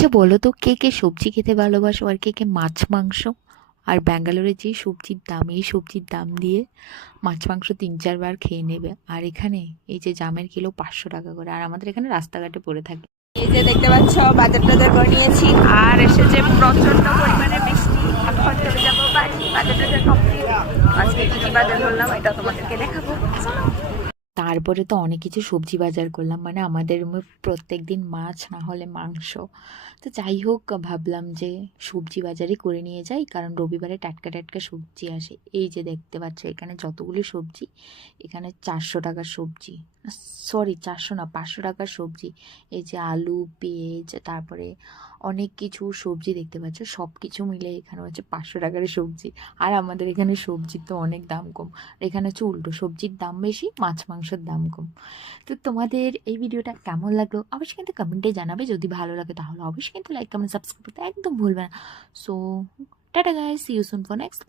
আচ্ছা বলো তো, কে কে সবজি খেতে ভালোবাসো আর কে কে মাছ মাংস? আর ব্যাঙ্গালোরে যে সবজির দাম, এই সবজির দাম দিয়ে মাছ মাংস 3-4 বার খেয়ে নেবে। আর এখানে এই যে জামের কিলো 500 টাকা করে, আর আমাদের এখানে রাস্তাঘাটে পড়ে থাকে। এই যে দেখতে পাচ্ছ বাজার টাজার বানিয়েছি আর এসেছে প্রচন্ড পরিমাণে বৃষ্টি। এখন চলে যাবো বাড়ি, বাজার টাজার কমপ্লিট। আজকে কি কি বাজার করলাম এটা তোমাদেরকে দেখাবো। তারপরে তো অনেক কিছু সবজি বাজার করলাম, মানে আমাদের রুমে প্রত্যেক দিন মাছ না হলে মাংস। তো যাই হোক, ভাবলাম যে সবজি বাজারই করে নিয়ে যাই, কারণ রবিবারে টাটকা টাটকা সবজি আসে। এই যে দেখতে পাচ্ছ এখানে যতগুলি সবজি, এখানে 400 টাকার সবজি, সরি 400 না 500 টাকার সবজি। এই যে আলু, পেঁয়াজ, তারপরে অনেক কিছু সবজি দেখতে পাচ্ছ, সব কিছু মিলে এখানে হচ্ছে 500 টাকার সবজি। আর আমাদের এখানে সবজির তো অনেক দাম কম। এখানে হচ্ছে উল্টো, সবজির দাম বেশি, মাছ মাংসের দাম কম। তো তোমাদের এই ভিডিওটা কেমন লাগলো অবশ্যই কিন্তু কমেন্টে জানাবে। যদি ভালো লাগে তাহলে অবশ্যই কিন্তু লাইক কমেন্ট সাবস্ক্রাইব করতে একদম ভুলবে না। So tata guys, see you soon for next.